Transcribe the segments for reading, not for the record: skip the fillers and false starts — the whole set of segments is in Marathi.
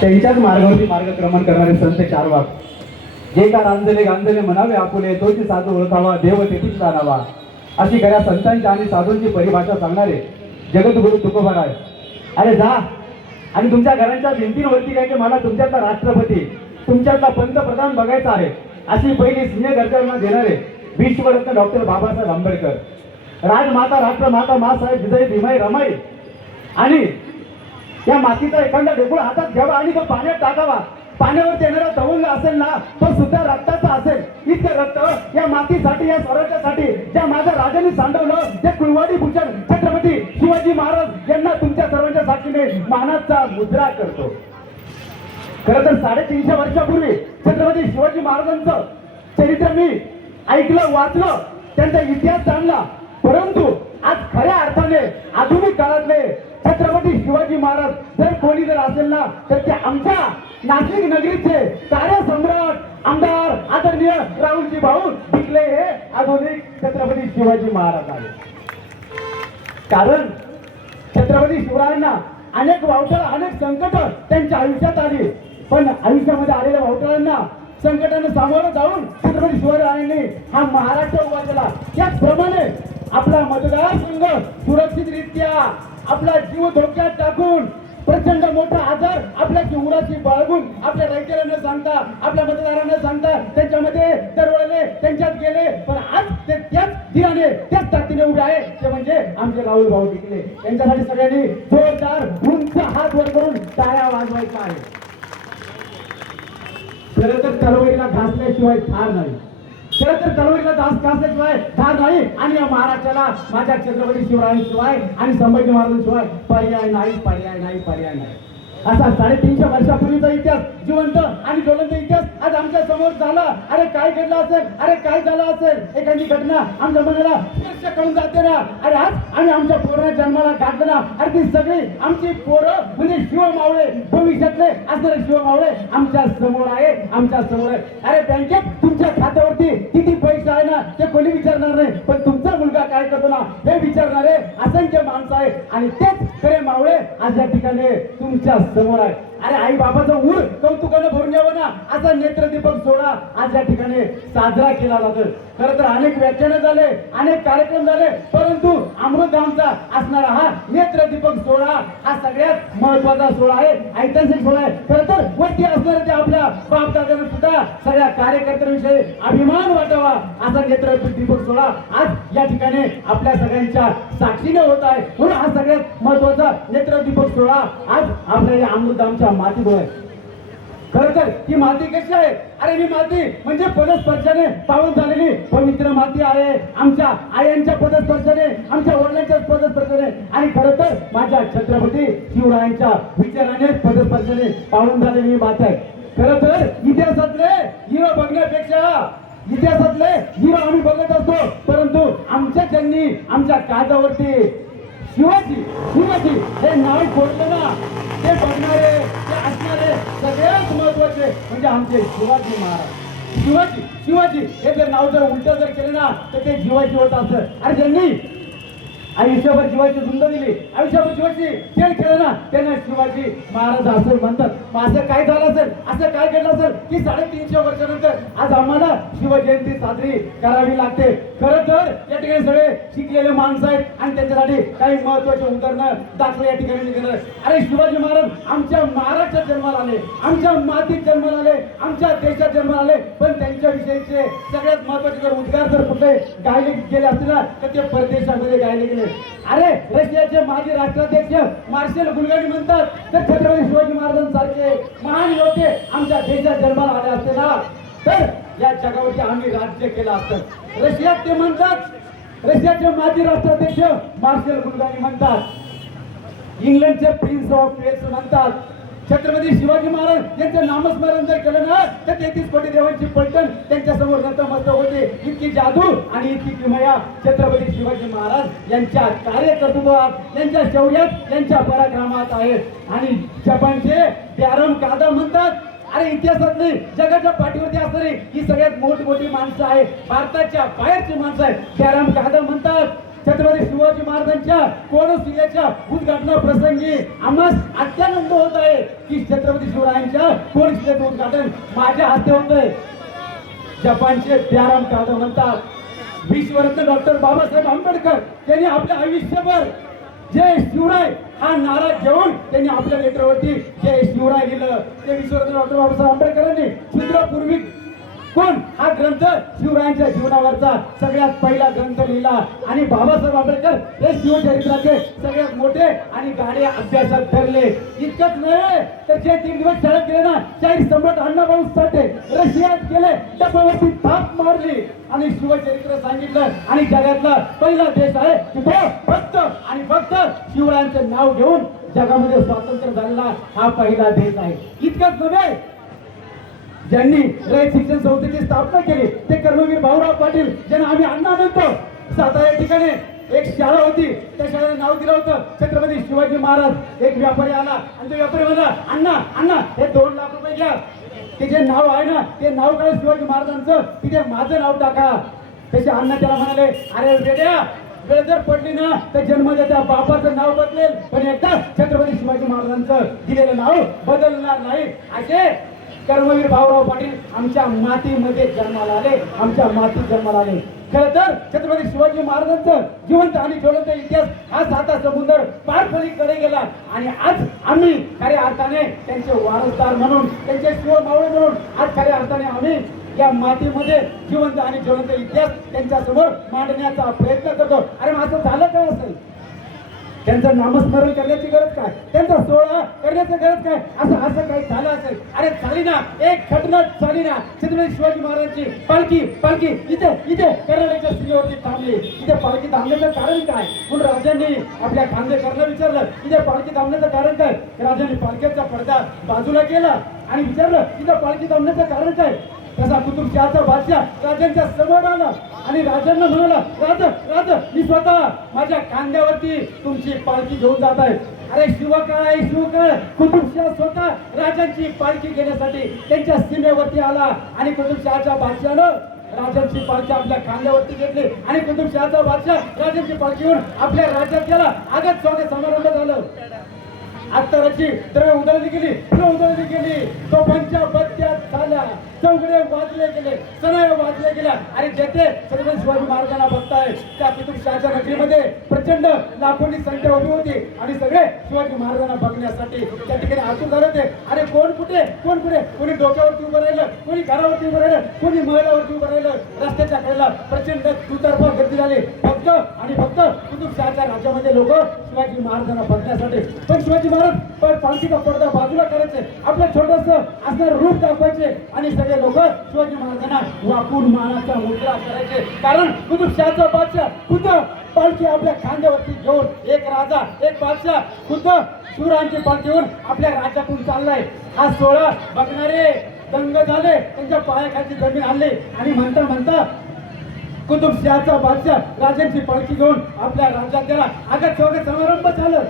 त्यांच्याच मार्गावरती मार्गक्रमण करणारे संत चारवाक, जे का रांजले गांजले म्हणावे आपुले, तोची साधू ओळखावा देव तेथीच जाणावा, अशी खऱ्या संतांच्या आणि साधूंची परिभाषा सांगणारे जगद्गुरु तुकोबाराय. अरे जा आणि तुमच्या घरांच्या भिंतींवरती काय की मला तुमच्यातला राष्ट्रपती, तुमच्यातला पंतप्रधान बघायचा आहे, अशी पहिली सिंहगर्जना देणारे विश्वरत्न डॉक्टर बाबासाहेब आंबेडकर, राजमाता राष्ट्रमाता मासाहेब जिजाई भीमाई रमाई, आणि त्या मातीचा एखादा ढेकूळ हातात घ्यावा आणि तो पाण्यात टाकावा. पाण्यावर येणारा तवंग असेल ना, तो सुद्धा रक्ताचा असेल. इतकं रक्त या मातीसाठी, या स्वराज्यासाठी ज्या माझ्या राजांनी सांडवलं, ते कुलवाडी भूषण छत्रपती शिवाजी महाराज यांना तुमच्या सर्वांच्या साक्षीने मानाचा मुद्रा करतो. खरं तर 350 वर्षापूर्वी छत्रपती शिवाजी महाराजांचं चरित्र मी ऐकलं, वाचलं, त्यांचा इतिहास जाणला. परंतु आज खऱ्या अर्थाने आधुनिक काळातले छत्रपती शिवाजी महाराज जर कोणी जर असेल ना, तर ते आमच्या नाशिक नगरीचे कार्यसम्राट आमदार आदरणीय राहुलजी भाऊ ढिकले हे आधुनिक छत्रपती शिवाजी महाराज आहे. कारण छत्रपती शिवरायांना अनेक वावटळ, अनेक संकट त्यांच्या आयुष्यात आली, पण आयुष्यामध्ये आलेल्या वावटळांना, संकटांना सामोरं जाऊन छत्रपती शिवरायांनी हा महाराष्ट्र उभा केला. त्याचप्रमाणे आपला मतदारसंघ सुरक्षितरित्या आपला जीव धोक्यात टाकून, प्रचंड मोठा आजार आपल्या जीवनाची बाळगून, आपल्या रहिवाशांना सांगता, आपल्या मतदारांना सांगता त्यांच्यामध्ये दरवळले, त्यांच्यात गेले, पण आज ते त्याच धीराने, त्याच ताकदीने उभे आहे. ते म्हणजे आमचे राहुल भाऊ ढिकले. त्यांच्यासाठी सगळ्यांनी जोरदार उंच हात वर करून टाळ्या वाजवायचा आहे. खरं तर तलवारीला घासल्याशिवाय ठार नाही, खरं तर तलवारीला घासल्याशिवाय ठार नाही. आणि या महाराष्ट्राला माझ्या छत्रपती शिवरायांशिवाय आणि संभाजी महाराजांशिवाय पर्याय नाही, पर्याय नाही, पर्याय नाही. असा 350 वर्षापूर्वीचा इतिहास, जिवंत आणि ज्वलंत इतिहास आज आमच्या समोर झाला. अरे काय घडलं असेल, अरे काय झालं असेल, एखादी घटना आमच्या मनाला स्पर्श करून जाते ना. अरे आज आम्ही आमच्या पोरांना जन्माला घातलं ना, अरे ती सगळी आमची पोरं म्हणजे शिवमावळे, भविष्यातले असणारे शिवमावळे आमच्या समोर आहे, आमच्या समोर आहे. अरे बँकेत तुमच्या खात्यावरती किती पैसे आहे ना, ते कोणी विचारणार नाही, पण तुमचा मुलगा काय करतो ना हे विचारणारे असंख्य माणसं आहे. आणि तेच खरे मावळे आज या ठिकाणी तुमच्या समोर आहे. अरे आई बाबाचं ऊर कौतुकानं भरून यावं ना, असा नेत्रदीपक सोहळा आज या ठिकाणी साजरा केला जातो. खरं तर अनेक व्याख्यानं झाले, अनेक कार्यक्रम झाले, परंतु अमृतधामचा असणारा हा नेत्रदीपक सोहळा हा सगळ्यात महत्वाचा सोहळा आहे, ऐतिहासिक सोहळा आहे. खरं तर वरती असणारे ते आपल्या बापदादांना सुद्धा सगळ्या कार्यकर्त्यांविषयी अभिमान वाटावा, असा नेत्रदीपक सोहळा आज या ठिकाणी आपल्या सगळ्यांच्या साक्षीने होत आहे. म्हणून हा सगळ्यात महत्वाचा नेत्रदीपक सोहळा आज आपल्या या अमृतधामच्या मातीत आहे. खरं तर ही माती कशी आहे? अरे ही माती म्हणजे पदस्पर्शाने पावन झालेली पवित्र माती आहे. आमच्या आयांच्या पदस्पर्शाने, आमच्या वडिलांच्या पदस्पर्शाने, आणि खरं तर माझ्या छत्रपती शिवरायांच्या विचाराने पदस्पर्शाने पावन झालेली ही माती आहे. खरं तर इतिहासातले हिरो बघण्यापेक्षा इतिहासातले हिरो आम्ही बघत असतो, परंतु आमच्या ज्यांनी आमच्या काळजावरती शिवाजी शिवाजी हे नाव कोरलं ना, ते बघणारे, ते असणारे सगळ्यात महत्वाचे म्हणजे आमचे शिवाजी महाराज. शिवाजी शिवाजी हे जर नाव जर उलट जर केलं ना, तर ते जीवाची होत असत. आणि त्यांनी आयुष्यभर जीवाची झुंज दिली, आयुष्यभर जीवाची खेळ केलं ना, त्यांना शिवाजी महाराज असं म्हणतात. मग असं काय झालं असेल, असं काय घडलं असेल की 350 वर्षानंतर आज आम्हाला शिवजयंती साजरी करावी लागते. खरं तर या ठिकाणी सगळे शिकलेले माणसं आहेत आणि त्यांच्यासाठी काही महत्वाचे उदाहरणं दाखले या ठिकाणी निघाले. अरे शिवाजी महाराज आमच्या महाराष्ट्रात जन्माला आले, आमच्या मातीत जन्माला आले, आमच्या देशात जन्माला आले, पण त्यांच्याविषयीचे सगळ्यात महत्वाचे जर उद्गार जर कुठले गायले गेले असतील ना, तर ते परदेशामध्ये गायले गेले. अरे रशियाचे माजी राष्ट्राध्यक्ष मार्शल गुलगानी म्हणतात, तर छत्रपती शिवाजी महाराजांसारखे महान लोक आमच्या देशात जन्माला आले असते ना, तर या जगावरती आम्ही राज्य केलं असतं. रशियात ते म्हणतात, रशियाचे माजी राष्ट्राध्यक्ष मार्शल गुलगानी म्हणतात, इंग्लंडचे प्रिन्स ऑफ वेल्स म्हणतात, छत्रपती शिवाजी महाराज यांचं नामस्मरण जर केलं ना, तर 33 कोटी देवांची पलटण त्यांच्या समोर नतमस्तक होते. इतकी जादू आणि इतकी किमया छत्रपती शिवाजी महाराज यांच्या कार्यकर्तृत्वात, त्यांच्या शौर्यात, त्यांच्या पराक्रमात आहेत. आणि जपानचे प्यारम कादा म्हणतात, अरे इतिहासातली जगाच्या पाठीवरती असणारी ही सगळ्यात मोठी माणसं आहे, भारताच्या बाहेरची माणसं आहेत. प्यारम कादा म्हणतात, छत्रपती शिवाजी महाराजांच्या कोनशिलेच्या उद्घाटना प्रसंगी आम्हाला 98 की छत्रपती शिवरायांच्या कोणीच उद्घाटन माझ्या हस्ते होतंय. जपानचे प्याराम काढ म्हणतात विश्वरत्न डॉक्टर बाबासाहेब आंबेडकर त्यांनी आपल्या आयुष्यभर जय शिवराय हा नारा घेऊन त्यांनी आपल्या लेटरवरती जय शिवराय लिहिलं. ते विश्वरत्न डॉक्टर बाबासाहेब आंबेडकरांनी शूद्रपूर्वी कोण हा ग्रंथ शिवरायांच्या जीवनावरचा सगळ्यात पहिला ग्रंथ लिहिला. आणि बाबासाहेब आंबेडकर हे शिवचरित्राचे सगळ्यात मोठे आणि गाडे अभ्यासक ठरले. इतकंच नाही तर जे 3 दिवस शाळेत गेले ना शाहीर सम्राट अण्णाभाऊ साठे रशियात गेले डब्यावरती थाप मारली आणि शिवचरित्र सांगितलं. आणि जगातला पहिला देश आहे की तो फक्त आणि फक्त शिवरायांचं नाव घेऊन जगामध्ये स्वातंत्र्य झालेला हा पहिला देश आहे. इतकंच नव्हे ज्यांनी रयत शिक्षण संस्थेची स्थापना केली ते कर्मवीर भाऊराव पाटील ज्यांना आम्ही अण्णा म्हणतो. सातारा या ठिकाणी एक शाळा होती त्या शाळेला नाव दिलं होतं छत्रपती शिवाजी महाराज. एक व्यापारी आला आणि तो व्यापारी म्हणला अण्णा अण्णा हे 2 लाख रुपये घ्या. ते जे नाव आहे ना ते नाव काय शिवाजी महाराजांचं तिथे माझं नाव टाका. तसे अण्णा त्याला म्हणाले अरे वेड्या वेळ जर पडली ना तर जन्मदात्या बापाचं नाव बदलेल पण एकदा छत्रपती शिवाजी महाराजांचं दिलेलं नाव बदलणार नाही. असे कर्मवीर भाऊराव पाटील आमच्या मातीमध्ये जन्माला आले. आमच्या मातीत जन्माला आले. खरं तर छत्रपती शिवाजी महाराजांचं जिवंत आणि ज्वलंत इतिहास हा 7 समुद्र पार पलीकडे गेला. आणि आज आम्ही खऱ्या अर्थाने त्यांचे वारसदार म्हणून त्यांचे शिवमावळे म्हणून आज खऱ्या अर्थाने आम्ही या मातीमध्ये जिवंत आणि ज्वलंत इतिहास त्यांच्या समोर मांडण्याचा प्रयत्न करतो. अरे मग असं झालं काय असेल? त्यांचं नामस्मरण करण्याची गरज काय? त्यांचा सोहळा करण्याची गरज काय? असं काही झालं असेल? अरे झाली ना एक घटना झाली ना. छत्रपती शिवाजी महाराजांची पालखी इथे कर्नाटकच्या सीमेवरती थांबली. इथे पालखी थांबण्याचं कारण काय? म्हणून राजांनी आपल्या खांदेकरांना विचारलं इथे पालखी थांबण्याचं कारण काय? राजांनी पालखीचा पडदा बाजूला केला आणि विचारलं इथं पालखी थांबण्याचं कारण काय? तसा कुतुबशहाचा बादशाह राजांच्या समोर आला आणि राजांना म्हणाला राज मी स्वतः माझ्या खांद्यावरती तुमची पालखी घेऊन जात आहे. अरे शिवकाय कुतुबशहा स्वतः राजांची पालखी घेण्यासाठी त्यांच्या सीमेवरती आला आणि कुतुबशहाच्या बादशाहानं राजांची पालखी आपल्या खांद्यावरती घेतली आणि कुतुबशहाचा बादशाह राजांची पालखी घेऊन आपल्या राज्यात गेला. आगत स्वागत समारंभ झालं. अत्तराची द्रव्य उधळली गेली तोफांच्या बत्त्यात झाल्या चौघडे वाजले गेले सनय वाजले गेल्या. आणि जेथे छत्रपती शिवाजी महाराजांना बघताय त्या कुतुबशहाच्या नगरीमध्ये प्रचंड लाखोंची संख्या उभी होती आणि सगळे शिवाजी महाराजांना बघण्यासाठी त्या ठिकाणी आतून झाले होते. अरे कोण कुठे कोणी डोक्यावरती उभं राहिलं कोणी घरावरती उभं राहिलं कोणी महिलावरती उभं राहिलं. रस्त्याच्या कडेला प्रचंड दुतर्फा गर्दी झाली फक्त कुतुबशहाच्या राज्यामध्ये लोक शिवाजी महाराजांना बघण्यासाठी. पण शिवाजी महाराज पालखीचा पडदा बाजूला करायचे आपलं छोटस असणारं रूप दाखवायचे आणि सगळे लोक शिवाजी महाराजांना वाकून मानाचा मुद्रा करायचे. कारण कुतुबशहाचा बादशाह खुद्द पालखी आपल्या खांद्यावरती घेऊन एक राजा एक बादशाह खुद्द शिवरायांची पालखी घेऊन आपल्या राज्यातून चाललाय. हा सोहळा बघणारे दंग झाले त्यांच्या पायाखालची जमीन आणली आणि म्हणता कुतुबशहाचा बादशाह राजांची पालखी घेऊन आपल्या राज्यात गेला. आगत स्वागत समारंभ झालं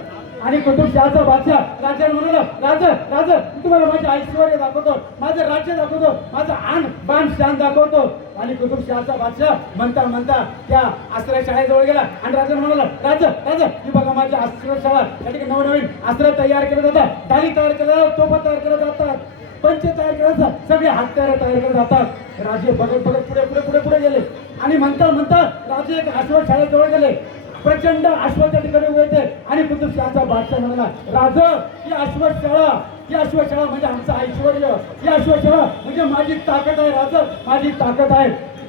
आणि कुतुबशहाचा बादशाह राजाला म्हणाला राजा तुम्हाला माझे ऐश्वर्य दाखवतो माझं राज्य दाखवतो माझं आण बाण शान दाखवतो. आणि कुतुबशहाचा बादशाह म्हणता त्या आश्रयशाळेजवळ गेला आणि राजाला म्हणाला राजा ही बघा माझी आश्रयशाळा. त्या ठिकाणी नवनवीन आश्रय तयार केले जातात डाली तयार केल्या जातात तोफा तयार केल्या जातात पंचे तयार केले जातात सगळे हत्यारे तयार केले जातात. राजे बघत पुढे गेले आणि म्हणता राजे एक आश्रयशाळेजवळ गेले. प्रचंड अश्वाच्या ठिकाणी उभे होते आणि कुतुबशहाचा बादशाह म्हणाला राजा ही अश्वशाळा म्हणजे आमचं ऐश्वर्य ही अश्वशाळा म्हणजे माझी ताकद आहे राजा माझी ताकद आहे.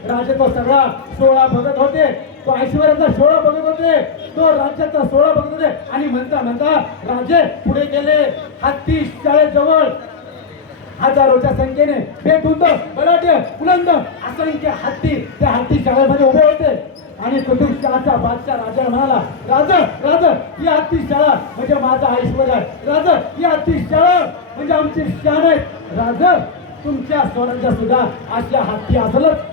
राजे तो सगळा सोहळा बघत होते तो ऐश्वर्याचा सोहळा बघत होते तो राज्याचा सोहळा बघत होते आणि म्हणता राजे पुढे गेले. हत्ती शाळेजवळ हजारोच्या संख्येने बेधुंद बलाढ्य बुलंद असंख्य हत्ती त्या हत्ती शाळेमध्ये उभे होते. आणि कुतुबशहाचा बादशाह राजाला म्हणाला राजा ही हत्ती शाळा म्हणजे माझा ऐश्वर्य आहे. राजा ही हत्ती शाळा म्हणजे आमची शान आहे. राजा तुमच्या स्वराज्यात सुद्धा अशा हत्ती असलच.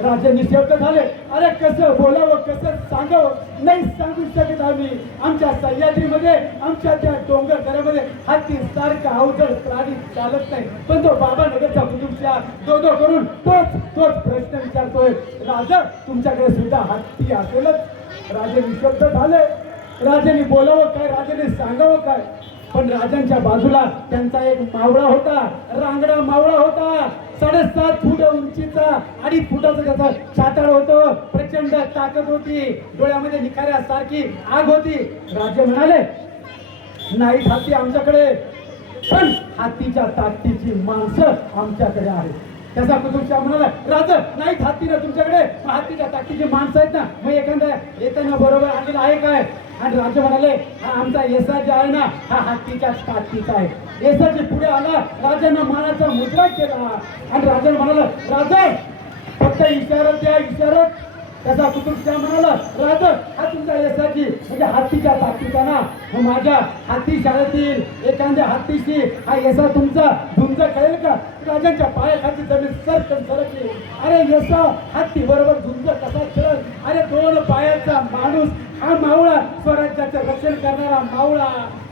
राजे निशब्द झाले. अरे कसं बोलावं कसं सांगावं नाही सांगू शकत आम्ही. आमच्या सह्याद्रीमध्ये आमच्या त्या डोंगर दऱ्यामध्ये हत्ती सारखा अवजड प्राणी चालत नाही. पण तो बाबा नगरचा कुतुबशहा दो करून तोच प्रश्न विचारतोय राजा तुमच्याकडे सुद्धा हत्ती असेलच. राजे निशब्द झाले. राजाने बोलावं काय राजाने सांगावं काय. पण राजांच्या बाजूला त्यांचा एक मावळा होता, रांगडा मावळा होता, 7.5 फूट उंचीचा, 2.5 फुटाचं त्याचा छाताळ होतं, प्रचंड ताकद होती, डोळ्यामध्ये निखाऱ्यासारखी आग होती. राजे म्हणाले, नाही हत्ती आमच्याकडे, पण हत्तीच्या ताकदीची माणसं आमच्याकडे आहेत. त्याचा कुतुबशाह म्हणाला, राजा नाही हत्ती ना तुमच्याकडे, हत्तीच्या ताकदीची माणसं आहेत ना, मग एखाद्या येताना बरोबर आणलेलं आहे काय? आणि राजा म्हणाले, हा आमचा येसा जे आहे ना, हा हत्तीच्या ताकदीचा आहे. येसाची पुढे आला, राजांना मानाचा मुद्रा केला आणि राजा म्हणाला, राजा फक्त इशारत द्या, इशारत. त्याचा कुतुबशाह म्हणाला, राजा हा तुमचा येसाची म्हणजे हत्तीच्या ताकदीचा ना, मग माझ्या हत्ती शाळेतील एखाद्या हत्तीशी हा येसा तुमचा झुंज कळेल का? राजांच्या पायाखाली जमीन सरकली. अरे येसा हत्ती बरोबर झुंज कसा खेळल? अरे 2 पायाचा माणूस, हा मावळा, स्वराज्याचं रक्षण करणारा मावळा,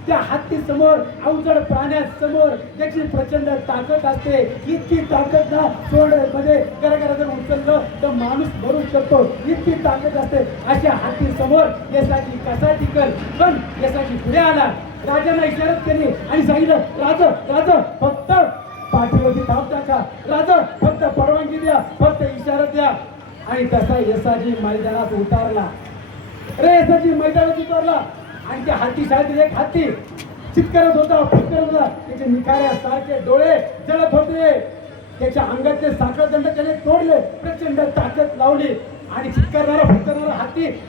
त्या हत्ती समोर, अवजड प्राण्यासमोर त्याची प्रचंड ताकद असते. इतकी ताकद ना सोड मध्ये गरगरा जर उचललं तर माणूस मरू शकतो, इतकी ताकद असते. अशा हत्ती समोर येसाची कसा टिकल? पण येसाची पुढे आला, राजांना इशारत केली आणि सांगितलं, राजा राजा फक्त पाठीवरती थाप टाका, राजा फक्त परवानगी द्या, फक्त इशारत द्या. आणि तसा येसाजी मैदानात उतारला. अरे येसाजी मैदानात उतरला आणि त्या हत्ती शाळेतील एक हत्ती चित्कारत होता, फुटकरत होता, त्याचे निखाऱ्यासारखे डोळे जळत होते, त्याच्या अंगातले साखळदंड त्याने तोडले, प्रचंड ताकद लावली आणि चित्कारणारा फुटकरणारा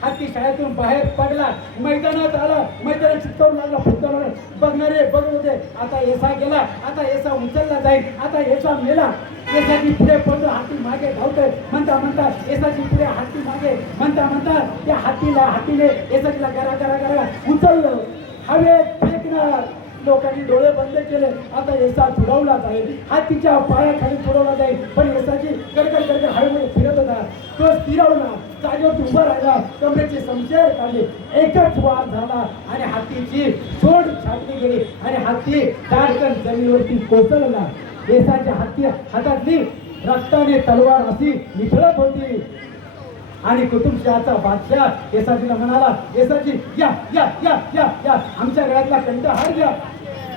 हत्ती शाळेतून बाहेर पडला, मैदानात आला, मैदानात चित्कारून लागला, फुटकरणारा बघणारे बघत होते. आता येसा गेला, आता येसा उचलला जाईल, आता येसा मेला. येसाची पुढे पडतो, हत्ती मागे धावतोय, म्हणता म्हणता येसाची पुढे हत्ती मागे, म्हणता म्हणता त्या हत्तीने येसाचीला गरा गरा गरा उचललं, हवेत फेकणार. लोकांनी डोळे बंद केले, आता येसा तुडवला जाईल, हत्तीच्या पायाखाली तुडवला जाईल. पण येसाची गरगर गरगर हवेमध्ये फिरत होता, तो स्थिरावला, जागेवरती उभा राहिला, कमरेची समशेर काढली, एकच वार झाला आणि हत्तीची सोड छाटली गेली आणि हत्ती दाडकन जमिनीवरती कोसळला. येसाच्या हातातली रक्ताने तलवार अशी निखळत होती आणि कुतुबशहाचा बादशाह येसाजीला म्हणाला, येसाजी या या या या या आमच्या गळ्यातला कंठहार घ्या,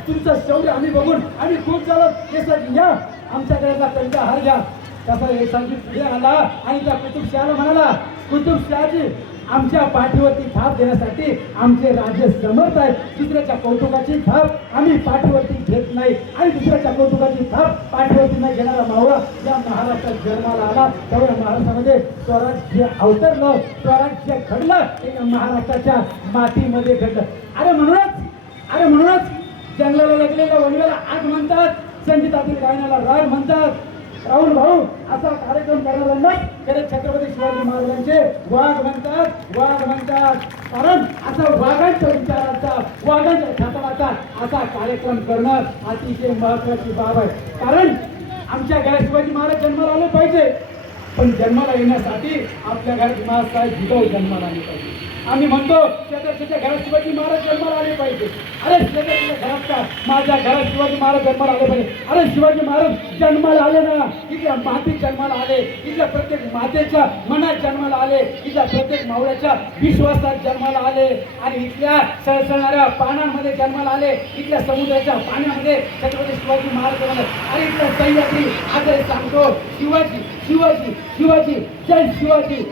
तुमचं शौर्य आम्ही बघून आम्ही खूप झालो. येसाजी या आमच्या गळ्यातला कंठहार घ्या. तसा येसाजी पुढे आला आणि त्या कुतुबशहाला म्हणाला, कुतुबशहाजी आमच्या पाठीवरती थाप देण्यासाठी आमचे राजे समर्थ आहेत. दुसऱ्याच्या कौतुकाची थाप आम्ही पाठीवरती घेत नाही आणि दुसऱ्याच्या कौतुकाची थाप पाठीवरती न घेणारा मावळा या महाराष्ट्रात जन्माला आला. तेवढ्या महाराष्ट्रामध्ये स्वराज्य अवतरलं, स्वराज्य घडलं, ते महाराष्ट्राच्या मातीमध्ये घडलं. अरे म्हणूनच जंगलाला लागलेल्या वनवेला आग म्हणतात, संगीतातील गायनाला राग म्हणतात. राहुल भाऊ असा कार्यक्रम करणाऱ्यांना खरे छत्रपती शिवाजी महाराजांचे वाघ म्हणतात. कारण असा वाघांच्या विचाराचा, वाघांच्या ठाकराचा असा कार्यक्रम करणं अतिशय महत्वाची बाब आहे. कारण आमच्या घरात शिवाजी महाराज जन्माला आले पाहिजे, पण जन्माला येण्यासाठी आपल्या घरात महाराज जिजाऊ जन्माला आले पाहिजे. आम्ही म्हणतो शेजारच्या घरात शिवाजी महाराज जन्माला आले पाहिजे. अरे शेजारच्या घरात का, माझ्या घरात शिवाजी महाराज जन्माला आले पाहिजे. अरे शिवाजी महाराज जन्माला आले ना, इथल्या मातीत जन्माला आले, इथल्या प्रत्येक मातेच्या मनात जन्माला आले, इथल्या प्रत्येक मावळ्याच्या विश्वासात जन्माला आले आणि इथल्या सळसळणाऱ्या पानांमध्ये जन्माला आले, इथल्या समुद्राच्या पाण्यामध्ये छत्रपती शिवाजी महाराज जन्माला. अरे इथल्या सह्याद्री आजही सांगतो, शिवाजी शिवाजी शिवाजी जय शिवाजी.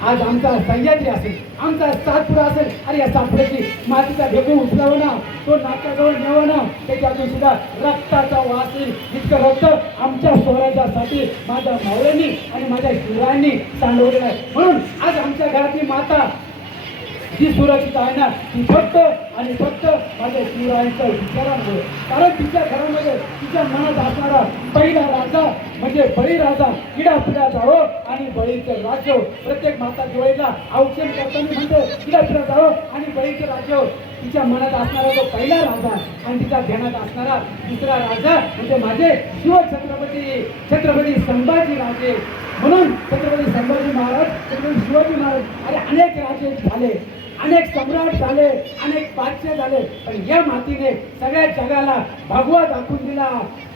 आज आमचा सह्याद्री असेल, आमचा सातपुडा असेल, अरे या सातपुड्याची मातीचा ढेकून उचलावं ना, तो नाकाजवळ न्यावं ना, त्याच्यातून सुद्धा रक्ताचा वास येईल. इतकं रक्त आमच्या स्वराज्यासाठी माझ्या मावळ्यांनी आणि माझ्या शिवरायांनी सांडवलेलं आहे. म्हणून आज आमच्या घरातली माता जी सुरक्षित आहे ना, ती फक्त आणि फक्त माझ्या शिवरायांच्या विचारांमुळे. कारण तिच्या घरामध्ये तिच्या मनात असणारा पहिला राजा म्हणजे बळीराजा, किडापिडा जावं आणि बळीचं राज्य. प्रत्येक माता दिवाळीला औक्षण करताना म्हणते किडापिडा जावं आणि बळीचं राज्य. तिच्या मनात असणारा तो पहिला राजा आणि तिच्या ध्यानात असणारा दुसरा राजा म्हणजे माझे छत्रपती संभाजी राजे. म्हणून छत्रपती संभाजी महाराज, छत्रपती शिवाजी महाराज, अरे अनेक राजे झाले, अनेक सम्राट झाले, अनेक बादशाह झाले, पण या मातीने सगळ्या जगाला भगवा दाखवून दिला.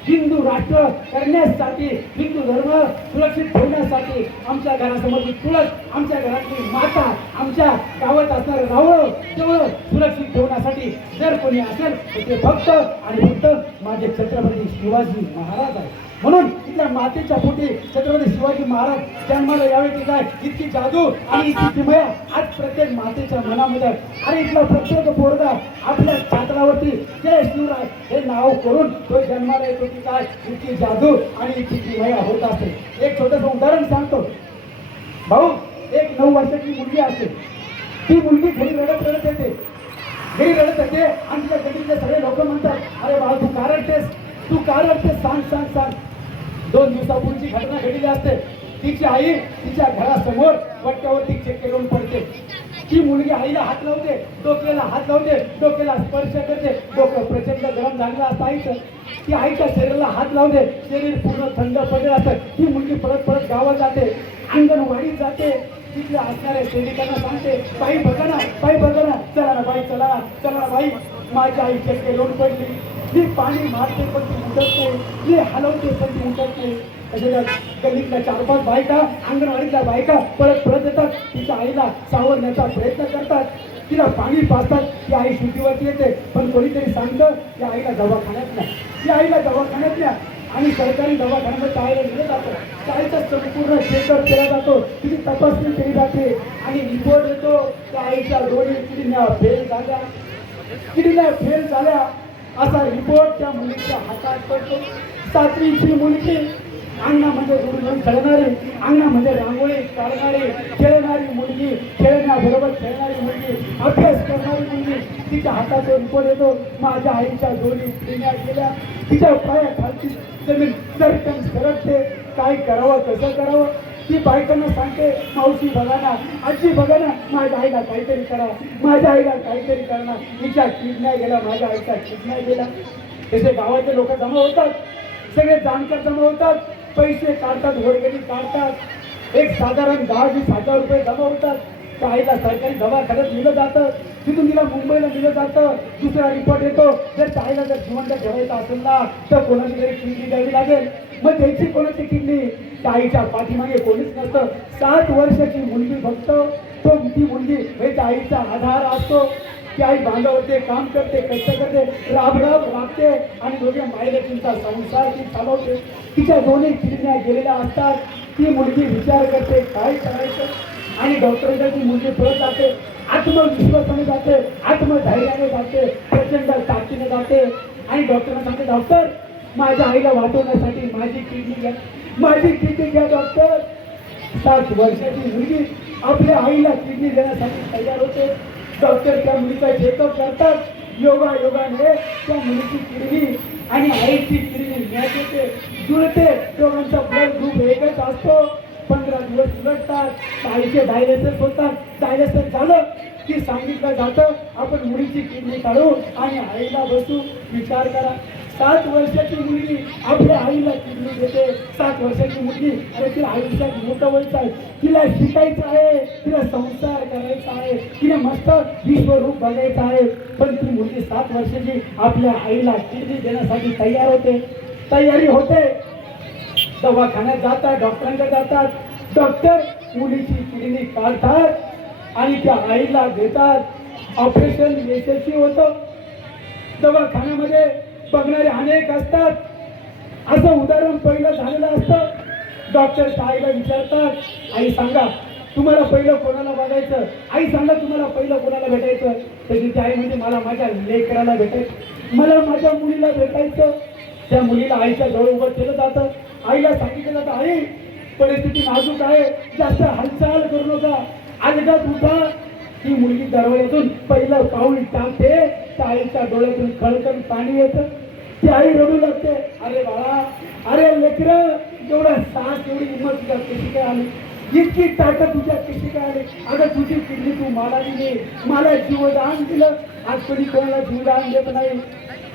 हिंदू राष्ट्र करण्यासाठी, हिंदू धर्म सुरक्षित ठेवण्यासाठी आमच्या घरासमोरची तुळस, आमच्या घरातली माता, आमच्या गावात असणारं रावळ तेवढं सुरक्षित ठेवण्यासाठी जर कोणी असेल तर ते फक्त आणि फक्त माझे छत्रपती शिवाजी महाराज आहे. म्हणून इथल्या मातेच्या पोटी छत्रपती शिवाजी महाराज जन्माला यावे की काय, इतकी जादू आणि इतकी किमया आज प्रत्येक मातेच्या मनामध्ये. आणि इथला प्रत्येक पोरगा आपल्या छात्रावरती जय शिवराय हे नाव करून तो जन्माला येतो की काय, इतकी जादू आणि इतकी किमया होत असते. एक छोटंसं उदाहरण सांगतो भाऊ. एक 9 वर्षाची मुलगी असते. ती मुलगी घरी रडत रडत येते, घरी रडत येते आणि तिच्या गल्लीतले सगळे लोक म्हणतात, अरे बाळा तू का रडतेस, तू का रडतेस, सांग सांग सांग. 2 दिवसापूर्वीची घटना घडलेली असते. तिची आई तिच्या घरासमोर वट्ट्यावरती चेक करून पडते. ती मुलगी आईला हात लावते, डोक्याला हात लावते, डोक्याला स्पर्श करते. डोकं प्रचंड गरम झालेलं असतं आईचं. ती आईच्या शरीराला हात लावते, शरीर पूर्ण थंड पडलेलं असतं. ती मुलगी परत परत गावात जाते, अंगणवाडीत जाते. तिथल्या असणाऱ्या सेविकांना सांगते, बाई बघा ना, बाई बघा ना, चला ना बाई, चला ना, चला ना बाई, माझ्या आई चक्के लोट पडली. मी पाणी मारते पण ती उठत नाही, मी हलवते पण ती उठत नाही. अशा गल्लीतल्या 4-5 बायका, अंगणवाडीतल्या बायका परत परत येतात, तिच्या आईला सावरण्याचा प्रयत्न करतात, तिला पाणी पाजतात. ती आई शुद्धीवरती येते, पण कोणीतरी सांगतं या आईला दवाखान्यात नाही, या आईला दवाखान्यात नाही. आणि सरकारी दवाखान्यामध्ये आईला दिलं जातं. आईचा संपूर्ण चेकअप केला जातो, तिची तपासणी केली जाते आणि रिपोर्ट येतो त्या आईच्या दोन्ही किडन्या फेल झाल्या, किडन्या फेल झाल्या असा रिपोर्ट त्या मुलीच्या हातात पडतो. 7वीची मुलगी, अंगणामध्ये उडून खेळणारी, अंगणामध्ये रांगोळी काढणारी, खेळणारी मुलगी, खेळण्याबरोबर खेळणारी मुलगी, अभ्यास करणारी मुलगी, तिच्या हातात रिपोर्ट येतो, माझ्या आईच्या दोन्ही किडन्या गेल्या. तिच्या पायाखालची जमीन सरकन सरकते. काय करावं, कसं करावं. ती बायकांना सांगते, मावशी बघा ना, आजी बघा ना, माझ्या आईला काहीतरी करा, माझ्या आईला काहीतरी करणार. तिच्या किडन्या गेल्या, माझ्या आईच्या किडन्या गेल्या. तसे गावाचे लोक जमा होतात, सगळे जाणकार जमा होतात, पैसे काढतात, वर्गणी काढतात. एक साधारण 10-20 हजार रुपये जमा होतात. त्या आईला सरकारी दवाखान्यात नेलं जातं, तिथून तिला मुंबईला नेलं जातं. दुसरा रिपोर्ट येतो, जर त्या आईला जर जिवंत ठेवायचं असेल ना तर कोणाची तरी किडनी द्यावी लागेल. मग द्यायची कोणाची किडनी, त्या आईच्या पाठीमागे कोणीच नसतं. 7 वर्षाची मुलगी बघतो, तो ती मुलगी म्हणजे त्या आईचा आधार असतो. ती आई बांधावरते काम करते, कष्ट करते, राबराब राबते आणि दोघे मायलेकींचा संसार ती चालवते. तिच्या दोन्ही किडन्या गेलेल्या असतात. ती मुलगी विचार करते काय करायचं आणि डॉक्टरांच्या ती मुलगी पळत जाते, आत्मविश्वासाने जाते, आत्मधैर्याने जाते, प्रचंड ताकदीने जाते आणि डॉक्टरांना सांगते, डॉक्टर माझ्या आईला वाचवण्यासाठी माझी किडनी घ्या, माझी किडनी घ्या डॉक्टर. 7 वर्षाची मुलगी आपल्या आईला किडनी देण्यासाठी तयार होते. डॉक्टर त्या मुलीचा चेकअप करतात. योगायोगाने त्या मुलीची किडनी आणि आईची किडनी मॅच होते, जुळते. दोघांचा ब्लड ग्रुप एकच असतो. 15 दिवस उलटतात, आईचे डायलिसिस होतात. डायलिसिस झालं की सांगितलं जातं आपण मुलीची किडनी काढू आणि आईला बसू. विचार करा, 7 वर्षाची मुलगी आपल्या आईला किडनी देते. 7 वर्षाची मुलगी, अरे तिला आयुष्यात मोठं व्हायचं आहे, तिला शिकायचं आहे, तिला संसार करायचा आहे, तिला मस्त विश्वरूप बघायचं आहे. पण ती मुलगी 7 वर्षाची आपल्या आईला किडनी देण्यासाठी तयार होते, तयारी होते. दवाखान्यात जातात, डॉक्टरांकडे जातात. डॉक्टर मुलीची किडनी काढतात आणि त्या आईला देतात. ऑपरेशन यशस्वी होतं. दवाखान्यामध्ये बघणारे अनेक असतात. असं उदाहरण पहिलं झालेलं असतं. डॉक्टर आईला विचारतात, आई सांगा तुम्हाला पहिलं कोणाला बघायचं, आई सांगा तुम्हाला पहिलं कोणाला भेटायचं. तर तिची आई म्हणजे मला माझ्या लेकराला भेटायचं, मला माझ्या मुलीला भेटायचं. त्या मुलीला आईच्या जवळ उभं केलं जातं. आईला सांगितलं जातं, आई परिस्थिती नाजूक आहे, जास्त हालचाल करू नका, अलगद उठा. ती मुलगी दरवाजातून पहिलं पाऊल टाकते. त्या आईच्या डोळ्यातून खळखळ पाणी येतं. ती आई रडू लागते, अरे बाळा, अरे लेकरं, एवढा सास, एवढी हिंमत तुझ्या कशी काय आली, इतकी ताकद तुझ्या कशी काय आली. अगं तुझी किडनी तू मला दिली, मला जीवदान दिलं. आज कोणी कोणाला जीवदान देत नाही.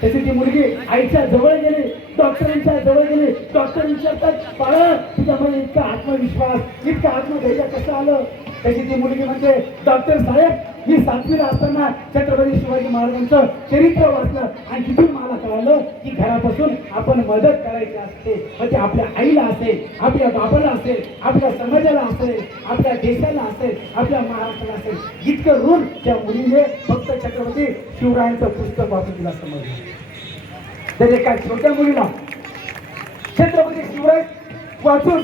तशी ती मुलगी आईच्या जवळ गेली, डॉक्टरांच्या जवळ गेली. डॉक्टर विचारतात, बाळा तुझ्यामध्ये इतका आत्मविश्वास, इतका आत्मधैर्य कसं आलं. तशी ती मुलगी म्हणते, डॉक्टर साहेब मी 7वीला असताना छत्रपती शिवाजी महाराजांचं चरित्र वाचलं आणि तिथून मला कळालं की घरापासून आपण मदत करायची असते. म्हणजे आपल्या आईला असेल, आपल्या बाबाला असेल, आपल्या समाजाला असेल, आपल्या देशाला असेल, आपल्या महाराष्ट्राला असेल. इतकं ऋण त्या मुलीने फक्त छत्रपती शिवरायांचं पुस्तक वाचून तिला समजलं. तर एका छोट्या मुलीला छत्रपती शिवराय वाचून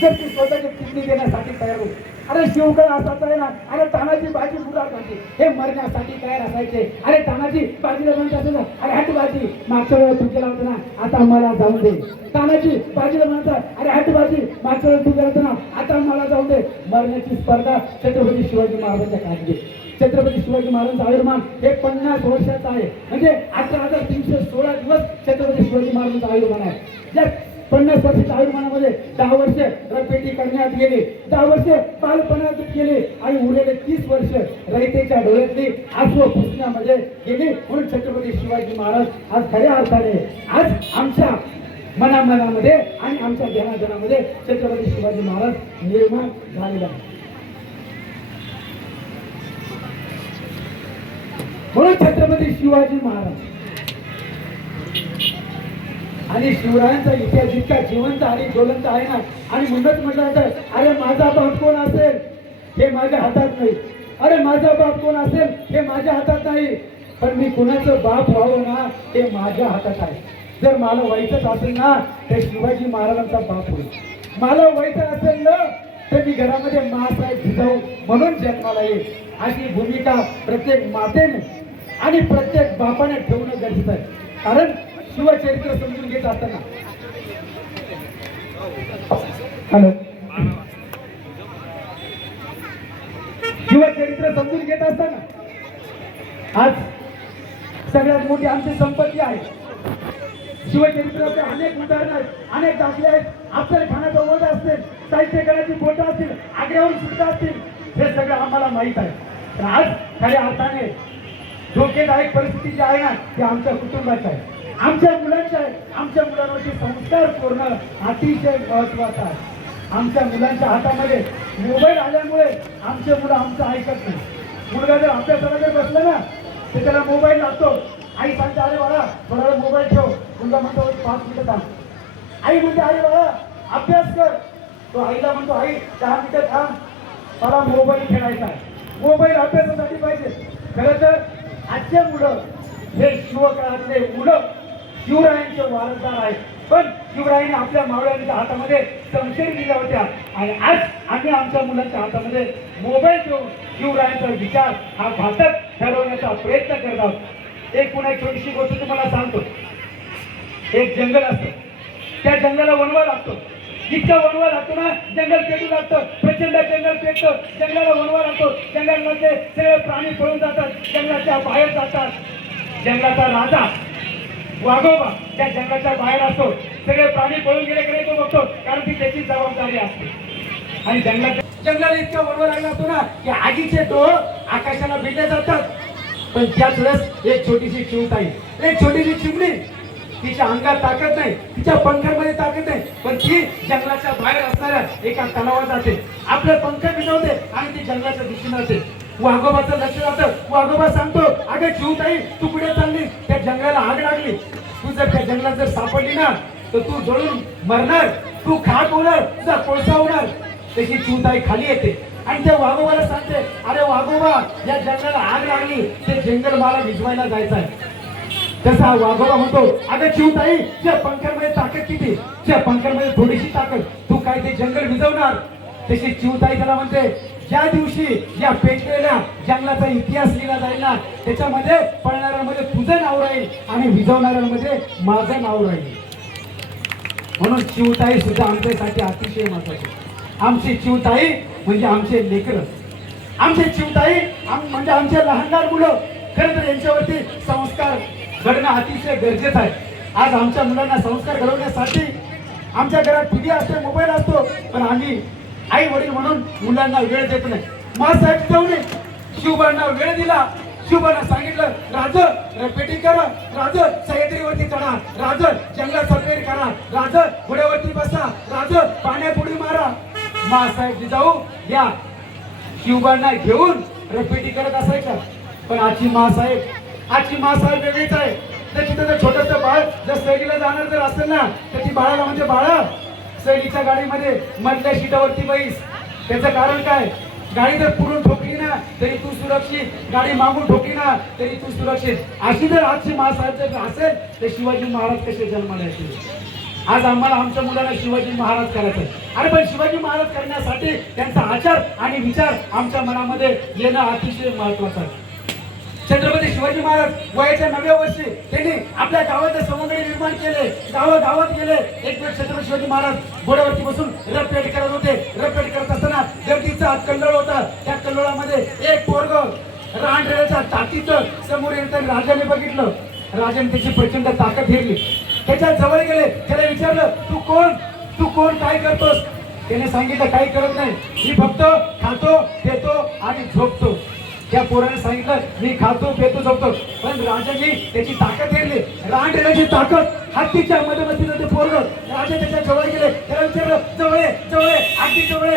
जर ती स्वतःची किडनी देण्यासाठी तयार होती. अरे शिवकाळ असाच आहे ना. अरे तानाजी बाजी बुडासाठी हे मरण्यासाठी तयार असायचे. अरे तानाजी बाजीला म्हणत असेल ना, अरे हट बाजी मागच्या वेळेस तू केला होता ना, आता मला जाऊन दे. तानाजी बाजीला म्हणतात, अरे हट बाजी मागच्या वेळेस तू केला होता ना, आता मला जाऊन दे. मरण्याची स्पर्धा छत्रपती शिवाजी महाराजांच्या काळात. छत्रपती शिवाजी महाराजांचं आयुर्मान हे 50 वर्षाचं आहे. म्हणजे 18,316 दिवस छत्रपती शिवाजी महाराजांचं आयुर्मान आहे. ज्या 50 वर्षाच्या आयुर्मानामध्ये 10 वर्ष रपेटी करण्यात गेले, 10 वर्ष बालपणात गेले आणि उरलेले 30 वर्ष रयतेच्या डोळ्यातली आसू पुसण्यामध्ये गेली. म्हणून छत्रपती शिवाजी महाराज आज खऱ्या अर्थाने आज आमच्या मनामध्ये आणि आमच्या ध्यानामध्ये छत्रपती शिवाजी महाराज निर्माण झालेला आहे. म्हणून छत्रपती शिवाजी महाराज आणि शिवरायांचा इतिहास इतका जिवंत आणि ज्वलंत आहे ना. आणि म्हणूनच म्हटलं तर अरे माझा बाप कोण असेल हे माझ्या हातात नाही. अरे माझा बाप कोण असेल हे माझ्या हातात नाही. पण मी कुणाचं बाप व्हावं ना हे माझ्या हातात आहे. जर मला व्हायचंच असेल ना तर शिवाजी महाराजांचा बाप होईल. मला व्हायचं असेल ना तर मी घरामध्ये मासाहेब जिजाऊ म्हणून जन्माला येईल. अशी भूमिका प्रत्येक मातेने आणि प्रत्येक बापाने ठेवणं गरजेचं आहे. कारण शिवचरित्र समजून घेत असताना शिवचरित्र समजून घेत असताना आज सगळ्यात मोठी आमची संपत्ती आहे. शिवचरित्राचे अनेक उदाहरण आहेत, अनेक दाखले आहेत. अफजल खानाचा वध असतील, साहित्यकाराची फोटो असतील, आग्र्याहून सुद्धा असतील, हे सगळं आम्हाला माहीत आहे. पण आज खऱ्या अर्थाने धोकेदायक परिस्थिती जी आहे ना ती आमच्या कुटुंबाची आहे, आमच्या मुलांची आहे. आमच्या मुलांवरती संस्कार करणं अतिशय महत्वाचं आहे. आमच्या मुलांच्या हातामध्ये मोबाईल आल्यामुळे आमचे मुलं आमचं ऐकत नाही. मुलगा जर अभ्यासाला जर बसला ना तर त्याला मोबाईल लागतो. आई सांगते अरे बाळा थोडा वेळ मोबाईल ठेव. मुलगा म्हणतो 5 मिनिटं थांब. आई म्हणते अरे बाळा अभ्यास कर. तो आईला म्हणतो आई 10 मिनिटं थांब, मला मोबाईल खेळायचा आहे. मोबाईल अभ्यासासाठी पाहिजे. खरं तर आजचे मुलं हे शिवकाळातले मुलं शिवरायांचे वारसदार आहेत. पण शिवरायांनी आपल्या मावळ्यांच्या हातामध्ये शमशेरी दिल्या होत्या आणि आज आम्ही आमच्या मुलांच्या हातामध्ये मोबाईल देऊन शिवरायांचा विचार हा घातक ठरवण्याचा प्रयत्न करत आहोत. एक पुन्हा एक छोटीशी गोष्ट तुम्हाला सांगतो. एक जंगल असतं, त्या जंगलाला वणवा लागतो. इतका वणवा लागतो ना जंगल पेटू लागतं. प्रचंड जंगल पेटतं, जंगलाला वणवा लागतो. जंगलामध्ये सगळे प्राणी पळून जातात, जंगलाच्या बाहेर जातात. जंगलाचा राजा वाघोबा त्या जंगलाच्या बाहेर असतो. सगळे प्राणी पळून गेल्याकडे तो बघतो, कारण ती त्याची जबाबदारी असते. आणि जंगलाला इतका वणवा लागला असतो ना की आगीचे डोळ आकाशाला भिडले जातात. पण त्याच वेळेस एक छोटीशी चिमटाई, एक छोटीशी चिमणी, तिच्या अंगात ताकद नाही, तिच्या पंखांमध्ये ताकद नाही, पण ती जंगलाच्या बाहेर असणाऱ्या एका तलावात जाते. आपले पंख भिजवते आणि ती जंगलाच्या दिशेने जाते. वाघोबाचं लक्ष जातं. वाघोबा सांगतो अगं चिवताई तू कुठे चालली? त्या जंगलाला आग लागली. तू जर त्या जंगलात जर सापडली ना तर तू जळून मरणार, तू खाक होणार, तुझा कोळसा होणार. त्याची चिवताई खाली येते आणि त्या वाघोबाला सांगते अरे वाघोबा या जंगलाला आग लागली, ते जंगल मला विझवायला जायचं आहे. तसा वाघोबा म्हणतो अगं चिवताई त्या पंखांमध्ये ताकद किती? त्या पंखांमध्ये थोडीशी ताकद, तू काय ते जंगल विझवणार? तशी चिवताई त्याला म्हणते ज्या दिवशी या पेटलेल्या जंगलाचा इतिहास लिहिला जाईल ना त्याच्यामध्ये पळणाऱ्यांमध्ये तुझं नाव राहील आणि विझवणाऱ्यांमध्ये माझं नाव राहील. म्हणून चिवताई सुद्धा आमच्यासाठी अतिशय महत्वाची. आमची चिवताई म्हणजे आमचे लेकरं, आमचे चिवताई म्हणजे आमचे लहान लहान मुलं. खरं तर यांच्यावरती संस्कार घडणं अतिशय गरजेचं आहे. आज आमच्या मुलांना संस्कार घडवण्यासाठी आमच्या घरात टीव्ही असते, मोबाईल असतो, पण आम्ही आई वडील म्हणून मुलांना वेळ देत नाही. मासाहेब जिजाऊने शिवबांना वेळ दिला. शिवबांना सांगितलं राज रपेटी करा, राज सह्याद्रीवरती चढा, राज जंगलात सफेर करा, राज घोड्यावरती बसा, राज पाण्यात उडी मारा. मासाहेब जिजाऊ या शिवबांना घेऊन रफेटी करत असायच्या. पण आजची मासाहेब वेगळीच आहे. तर तिथं जर छोटंसं बाळ जर सहलीला जाणार जर असेल ना, तर ती बाळाला म्हणजे बाळा सहलीच्या गाडीमध्ये मधल्या सीटावरती बैस. त्याचं कारण काय? गाडी जर पुढून ठोकली ना तरी तू सुरक्षित, गाडी मागून ठोकली ना तरी तू सुरक्षित. अशी जर आजची मासाहेब जर असेल तर शिवाजी महाराज कसे जन्माला येतील? आज आम्हाला आमच्या मुलाला शिवाजी महाराज करायचं. अरे पण शिवाजी महाराज करण्यासाठी त्यांचा आचार आणि विचार आमच्या मनामध्ये येणं अतिशय महत्वाचं आहे. छत्रपती शिवाजी महाराज वयाच्या 9व्या वर्षी त्यांनी आपल्या गावाचे सवंगडी निर्माण केले. गावागावात गेले. एक वेळ छत्रपती शिवाजी महाराज घोड्यावरती बसून रफपेट करत होते. रफपेट करत असताना गर्दीचा कल्लोळ होता. त्या कल्लोळामध्ये एक पोरग रानरेच्या ताकदीचं समोर येताना राजाने बघितलं. राजाने त्याची प्रचंड ताकद हेरली. त्याच्या जवळ गेले. त्याला विचारलं, तू कोण काय करतोस? त्याने सांगितलं, काही करत नाही, मी फक्त खातो पितो आणि झोपतो. त्या पोराने सांगितलं, मी खातो पितो झोपतो. पण राजाने त्याची ताकद हेरली. रानरेची ताकद हत्तीच्या मध्यमतीनं ते पोरग राजा त्याच्या जवळ गेले. त्याला विचारलं, जवळ अगदी जवळ,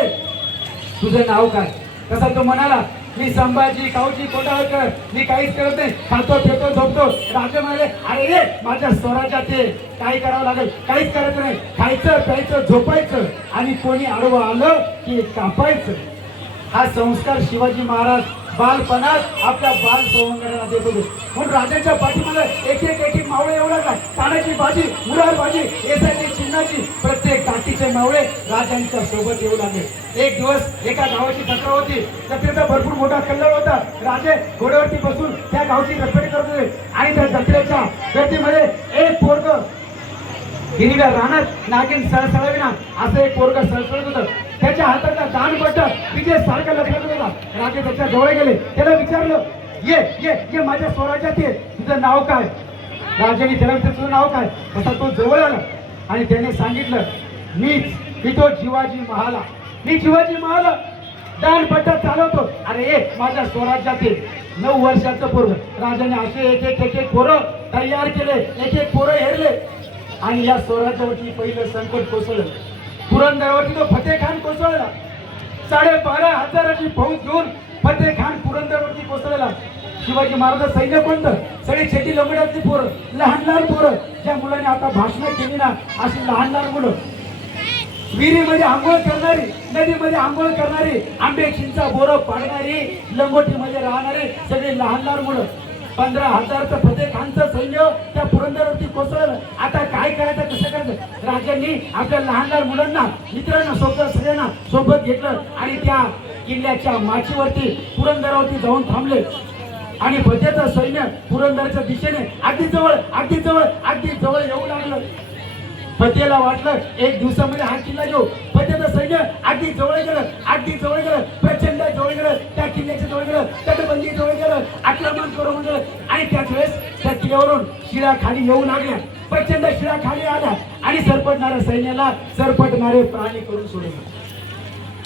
तुझं नाव काय? तसा तो म्हणाला, मी संभाजी कावजी कोंढाळकर, मी काहीच करत नाही, खातो पितो झोपतो. राजा म्हणाले, अरे रे माझ्या स्वराज्यात ते काय करावं लागेल? काहीच करायचं नाही, खायचं प्यायचं झोपायचं आणि कोणी आडवं आलं की कापायचं. हा संस्कार शिवाजी महाराज बालपणात आपल्या बाल सवंगड्यांना देत होते. म्हणून राजाच्या पाठीमागे एक एक मावळे येऊ लागला. तानाची बाजी, मुरार बाजी, येसाची चिन्हाची प्रत्येक जातीचे मावळे राजांच्या सोबत येऊ लागले. एक दिवस एका गावाची जत्रा होती. जत्रेचा भरपूर मोठा कल्लोळ होता. राजे घोड्यावरती बसून त्या गावची रफपेट करत होते आणि त्या जत्रेच्या गर्दीमध्ये एक पोरग हिरव्या रानात नागिन सळसळविना असं एक पोरग सळसळत होतं. त्याच्या हाताचा दानपट्ट विजय सारखा लक्षात होता. राजे त्याच्या जवळ गेले. त्याला विचारलं, ये माझ्या स्वराज्यात ये, तुझं नाव काय? राजाने त्याला विचारलं, तुझं नाव काय? तसा तो जवळ आला आणि त्याने सांगितलं, मी तो शिवाजी महाल दानपट्टा चालवतो. अरे ये माझ्या स्वराज्यात ये. 9 वर्षाचं पोरग. राजाने असे एक एक पोरं तयार केले, एक पोरं हेरले आणि या स्वराज्यावरती पहिलं संकट कोसळलं. पुरंदरवरती तो फतेखान कोसळला. 12,500ची फौज घेऊन फतेखान पुरंदरवरती कोसळला. शिवाजी महाराज सैन्य कोणतं? सगळी छेटी लंगड्यातली पोरं, लहान पोरं. ज्या मुलांनी आता भाषणं केली ना, अशी लहान मुलं, विहिरीमध्ये आंघोळ करणारी, नदीमध्ये आंघोळ करणारी, आंबे चिंचा बोरं पाडणारी, लंगोटीमध्ये राहणारी सगळी लहान मुलं. 15,000चं फतेखानचं सैन्य त्या पुरंदरवरती कोसळलं. आता काय करायचं, कसं करायचं? राजांनी आपल्या लहान मुलांना, मित्रांना सगळ्यांना सोबत घेतलं आणि त्या किल्ल्याच्या माचीवरती पुरंदरावरती जाऊन थांबले. आणि फतेचं सैन्य पुरंदरच्या दिशेने अगदी जवळ येऊ लागलं. फतेला वाटलं एक दिवसामध्ये हा किल्ला घेऊ. फतेचं सैन्य अगदी जवळ गेलं, प्रचंड जवळ गेलं, त्या किल्ल्याच्या जवळ गेलं, तटबंदी जवळ गेलं, आक्रमण करू म्हणलं. आणि त्याच वेळेस त्या किल्ल्यावरून शिळा खाली येऊ लागल्या. प्रचंड शिळा खाली आल्या आणि सरपटणाऱ्या सैन्याला सरपटणारे प्राणी करून सोडले.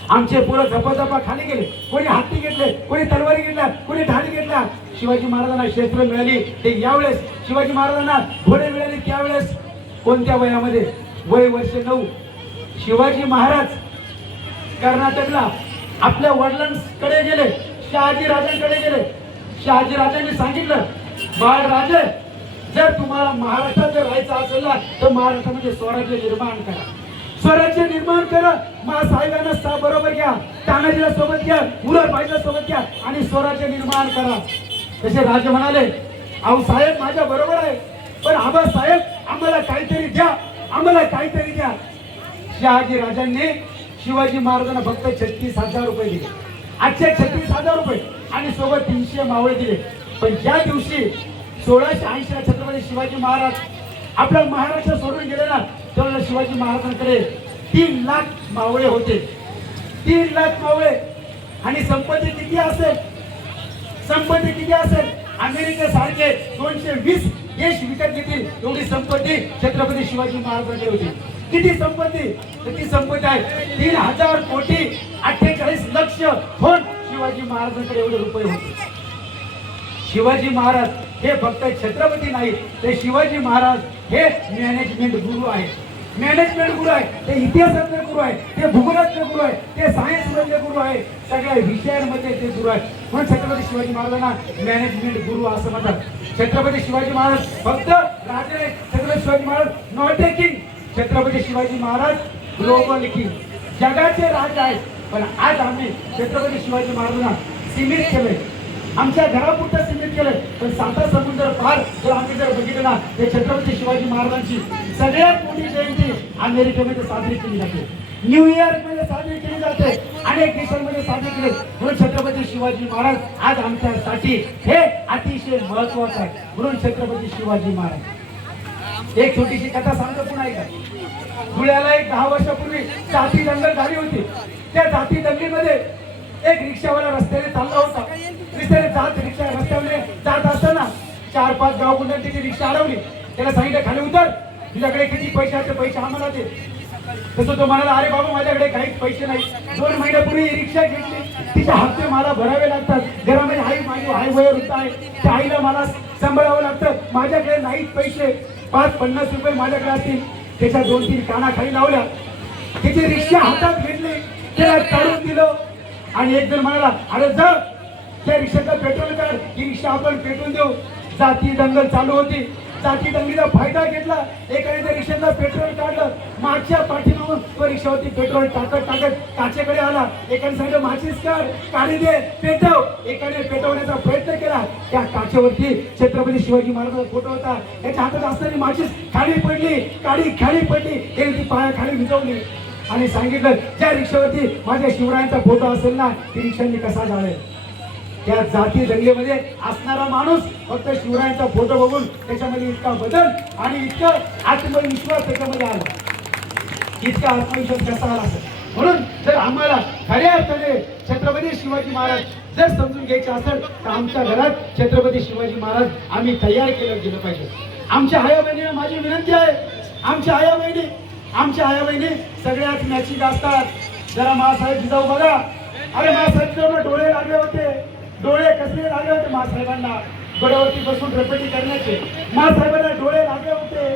आमचे पोरं झपाझपा खाली गेले. कोणी हत्ती घेतले, कोणी तलवारी घेतल्या, कोणी ढाली घेतल्या. शिवाजी महाराजांना शस्त्र मिळाली ते यावेळेस, शिवाजी महाराजांना घोडे मिळाले त्यावेळेस. कोणत्या वयामध्ये? वय वर्ष 9. शिवाजी महाराज कर्नाटकला आपल्या वडिलांकडे गेले, शहाजी राजांकडे गेले. शहाजी राजांनी सांगितलं, बाळराजे, जर तुम्हाला महाराष्ट्रात जर राहायचं असेल ना तर महाराष्ट्रामध्ये स्वराज्य निर्माण करा. महासाहेबांना बरोबर घ्या, तानाजीला सोबत घ्या, मुरारबाईला सोबत घ्या आणि स्वराज्य निर्माण करा. तसे राजे म्हणाले, अहो साहेब माझ्या बरोबर आहे, पण आबासाहेब आम्हाला काहीतरी द्या. शहाजी राजांनी शिवाजी महाराजांना फक्त 36,000 रुपये दिले. आजचे 36,000 रुपये आणि सोबत 300 मावळे दिले. पण ज्या दिवशी 1680 छत्रपती शिवाजी महाराज आपला महाराष्ट्र सोडून गेले ना, तेव्हा शिवाजी महाराजांकडे 3 लाख मावळे होते. 3 लाख मावळे. आणि संपत्ती किती असेल? अमेरिकेसारखे 220 देश विकत घेतील एवढी संपत्ती छत्रपती शिवाजी महाराजांकडे होती. किती संपत्ती? ती संपत्ती आहे 3,000 कोटी 48 लक्ष होऊन शिवाजी महाराजांकडे एवढे रुपये होते. शिवाजी महाराज हे फक्त छत्रपती नाही, ते शिवाजी महाराज हे मॅनेजमेंट गुरु आहेत. मॅनेजमेंट गुरु आहे, ते इतिहासातले गुरु आहे, ते भूगोलातले गुरु आहे, ते सायन्स मधले गुरु आहे, सगळ्या विषयांमध्ये ते गुरु आहे. म्हणून छत्रपती शिवाजी महाराजांना मॅनेजमेंट गुरु असं म्हणतात. छत्रपती शिवाजी महाराज फक्त राजे नाही, Chhatrapati Shivaji Maharaj not a king, Chhatrapati Shivaji Maharaj global king, जगाचे राज आहेत. पण आज आम्ही छत्रपती शिवाजी महाराजांना सीमित केलंय, आमच्या घरापुरतं सीमित केलंय. पण साता समुद्र पार जर आम्ही जर बघितलं ना, ते छत्रपती शिवाजी महाराजांची सगळ्यात मोठी जयंती अमेरिकेमध्ये साजरी केली जाते, न्यूयॉर्क मध्ये साजरी केली जाते, अनेक देशांमध्ये साजरी केली. म्हणून छत्रपती शिवाजी महाराज आज आमच्यासाठी हे अतिशय महत्वाचं आहे. म्हणून छत्रपती शिवाजी महाराज एक छोटीशी कथा सांगतो पुन्हा एकदा. धुळ्याला एक 10 वर्षापूर्वी जाती दंगल झाली होती. त्या जाती दंगलीमध्ये एक रिक्षावाला रस्त्याने चालला होता. रिक्षा रस्त्याने जात असताना 4-5 गावगुंडांची ती रिक्षा अडवली. त्याला सांगितलं खाली उतर, तुझ्याकडे किती पैसे आहेत, पैसे आम्हाला दे. तसं तो म्हणाला, अरे बाबा माझ्याकडे काहीच पैसे नाही, 2 महिन्यापूर्वी रिक्षा घेतली, तिचे हप्ते मला भरावे लागतात, घरामध्ये आई माझी वयोवृद्ध आहे, त्या आईला मला सांभाळावं लागतं, माझ्याकडे नाहीच पैसे, 5-50 रुपये माझ्याकडे असतील. त्याच्या 2-3 काना खाली लावल्या, त्याची रिक्षा हातात घेतली, त्याला काढून दिलं. आणि एक जण म्हणाला, अरे जा त्या रिक्षाचं पेट्रोल काढ, ही रिक्षा आपण पेट्रोल देऊ. जाती दंगल चालू होती, जाती दंगलीचा फायदा घेतला, एकाने त्या रिक्षाचं पेट्रोल काढलं, मागच्या पाठीमागून तो रिक्षावरती पेट्रोल टाकत काचेकडे आला. एकाने सांगितलं माचीस काढ, काढी दे, पेटव. एकाने पेटवण्याचा प्रयत्न केला, त्या काचेवरती छत्रपती शिवाजी महाराजांचा फोटो होता, त्याच्या हातात असताना माचीस खाली पडली, काडी खाली पडली, त्याने ती पायाखाली विझवली आणि सांगितलं, ज्या रिक्षावरती माझ्या शिवरायांचा फोटो असेल ना, ती रिक्षांनी कसा जाळेल. त्या जाती दंगलीमध्ये असणारा माणूस फक्त शिवरायांचा फोटो बघून त्याच्यामध्ये इतका बदल आणि इतका आत्मविश्वास त्याच्यामध्ये आला, इतका आत्मविश्वास कसा आला असेल. म्हणून जर आम्हाला खऱ्या अर्थाने छत्रपती शिवाजी महाराज जर समजून घ्यायचे असेल तर आमच्या घरात छत्रपती शिवाजी महाराज आम्ही तयार केलं गेलं पाहिजे. आमच्या आया बहिणीला माझी विनंती आहे, आमच्या आया बहिणी सगळ्यात मॅचिंग असतात. जरा मासाहेब जिजाऊ बघा, अरे मासाहेब जिजाऊला डोळे लागले होते, डोळे कसले लागले होते मासाहेबांना, डोळ्यावरती बसून रपेटी करण्याचे. मासाहेबांना डोळे लागले होते